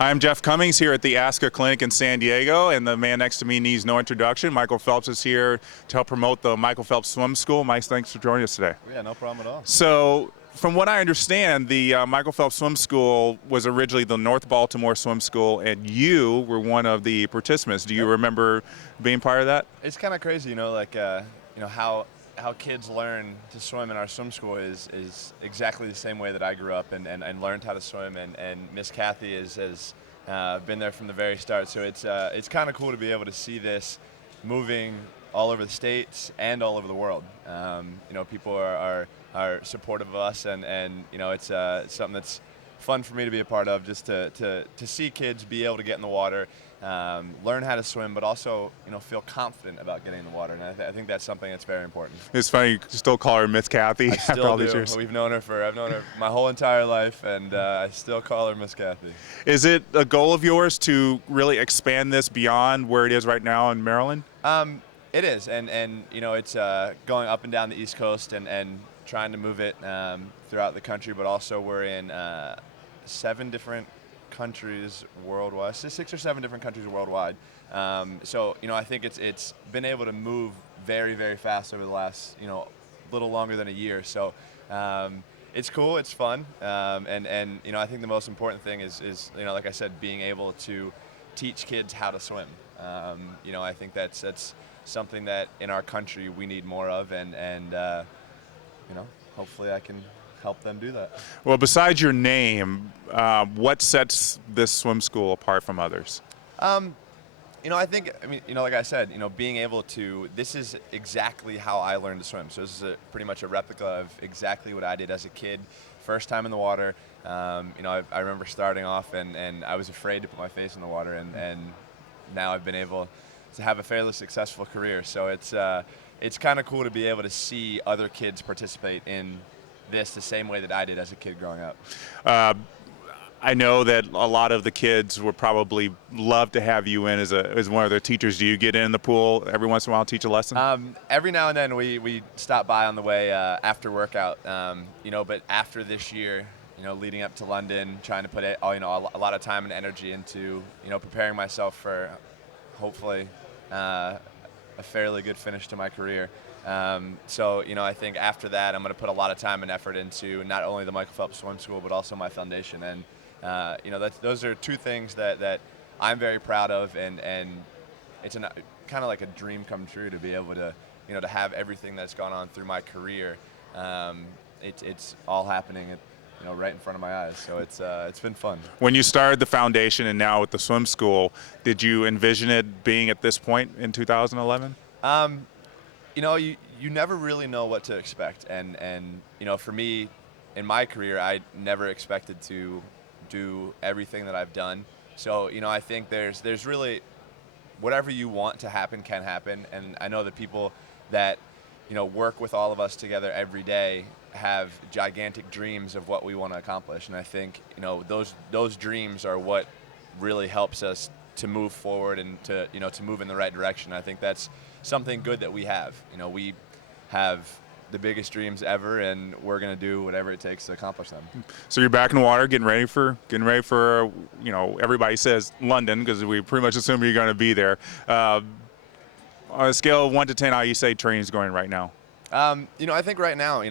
I'm Jeff Cummings here at the ASCA Clinic in San Diego, and the man next to me needs no introduction. Michael Phelps is here to help promote the Michael Phelps Swim School. Mike, thanks for joining us today. Yeah, no problem at all. So, from what I understand, the Michael Phelps Swim School was originally the North Baltimore Swim School, and you were one of the participants. Do you remember being part of that? It's kind of crazy, how kids learn to swim in our swim school is exactly the same way that I grew up and learned how to swim, and Miss Kathy has been there from the very start. So it's kind of cool to be able to see this moving all over the states and all over the world. People are supportive of us, and it's something that's fun for me to be a part of, just to see kids be able to get in the water, learn how to swim, but also feel confident about getting in the water. And I think that's something that's very important. It's funny you still call her Miss Kathy after all these years. I've known her my whole entire life, and I still call her Miss Kathy. Is it a goal of yours to really expand this beyond where it is right now in Maryland? It is, and it's going up and down the East Coast and trying to move it throughout the country, but also we're in 7 different countries worldwide, 6 or 7 different countries worldwide. So I think it's been able to move very, very fast over the last little longer than a year. So it's cool, it's fun, and I think the most important thing is like I said, being able to teach kids how to swim. I think that's something that in our country we need more of, and hopefully I can help them do that. Well, besides your name, what sets this swim school apart from others? Like I said, being able to, this is exactly how I learned to swim. So this is pretty much a replica of exactly what I did as a kid. First time in the water, I remember starting off and I was afraid to put my face in the water, and now I've been able to have a fairly successful career. So it's kind of cool to be able to see other kids participate in this the same way that I did as a kid growing up. I know that a lot of the kids would probably love to have you in as one of their teachers. Do you get in the pool every once in a while and teach a lesson? Every now and then we stop by on the way after workout, but after this year, leading up to London, trying to put a lot of time and energy into preparing myself for hopefully a fairly good finish to my career. I think after that, I'm going to put a lot of time and effort into not only the Michael Phelps Swim School, but also my foundation. And, those are 2 things that I'm very proud of, and it's kind of like a dream come true to be able to, to have everything that's gone on through my career. It's all happening right in front of my eyes. So it's been fun. When you started the foundation and now with the swim school, did you envision it being at this point in 2011? You never really know what to expect, and for me, in my career, I never expected to do everything that I've done. So I think there's really whatever you want to happen can happen, and I know that people that work with all of us together every day have gigantic dreams of what we want to accomplish, and I think those dreams are what really helps us to move forward and to move in the right direction. I think that's something good that we have. We have the biggest dreams ever, and we're going to do whatever it takes to accomplish them. So you're back in the water, getting ready for everybody says London because we pretty much assume you're going to be there. On a scale of 1 to 10, how you say training's going right now? I think right now,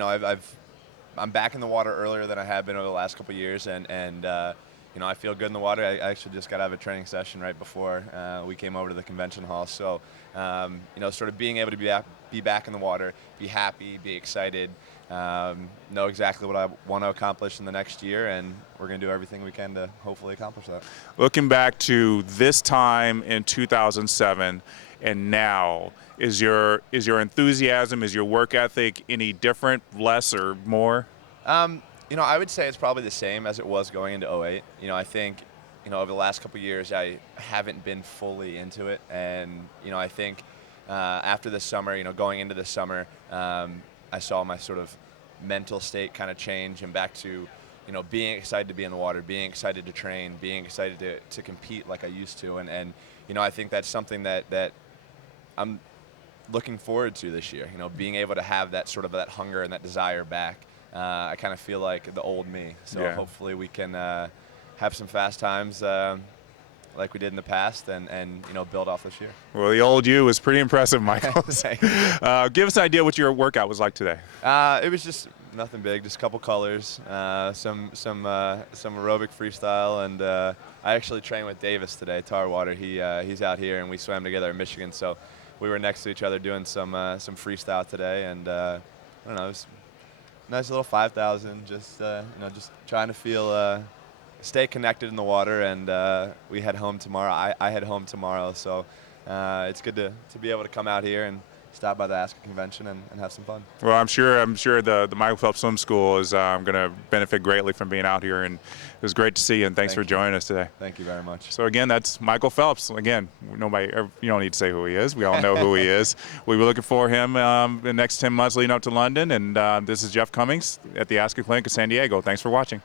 I'm back in the water earlier than I have been over the last couple of years, and I feel good in the water. I actually just got out of a training session right before we came over to the convention hall. So, sort of being able to be back in the water, be happy, be excited, know exactly what I want to accomplish in the next year, and we're going to do everything we can to hopefully accomplish that. Looking back to this time in 2007 and now, is your enthusiasm, is your work ethic any different, less, or more? I would say it's probably the same as it was going into 2008. I think, over the last couple of years, I haven't been fully into it. And, I think after this summer, going into this summer, I saw my sort of mental state kind of change and back to, being excited to be in the water, being excited to train, being excited to compete like I used to. And I think that's something that I'm looking forward to this year, being able to have that sort of that hunger and that desire back. I kind of feel like the old me. So hopefully we can have some fast times like we did in the past, and build off this year. Well, the old you was pretty impressive, Michael. Thank you. Give us an idea what your workout was like today. It was just nothing big, just a couple colors, some aerobic freestyle, and I actually trained with Davis today, Tar Water. He's out here, and we swam together in Michigan, so we were next to each other doing some freestyle today, and I don't know, it was a nice little 5,000, just just trying to feel. Stay connected in the water, and we head home tomorrow. I head home tomorrow, so it's good to be able to come out here and stop by the ASCA convention and have some fun. Well, I'm sure the Michael Phelps Swim School is going to benefit greatly from being out here, and it was great to see you, and thanks for joining us today. Thank you very much. So again, that's Michael Phelps. Again, nobody, you don't need to say who he is. We all know who he is. We were looking for him in the next 10 months leading up to London, and this is Jeff Cummings at the ASCA Clinic in San Diego. Thanks for watching.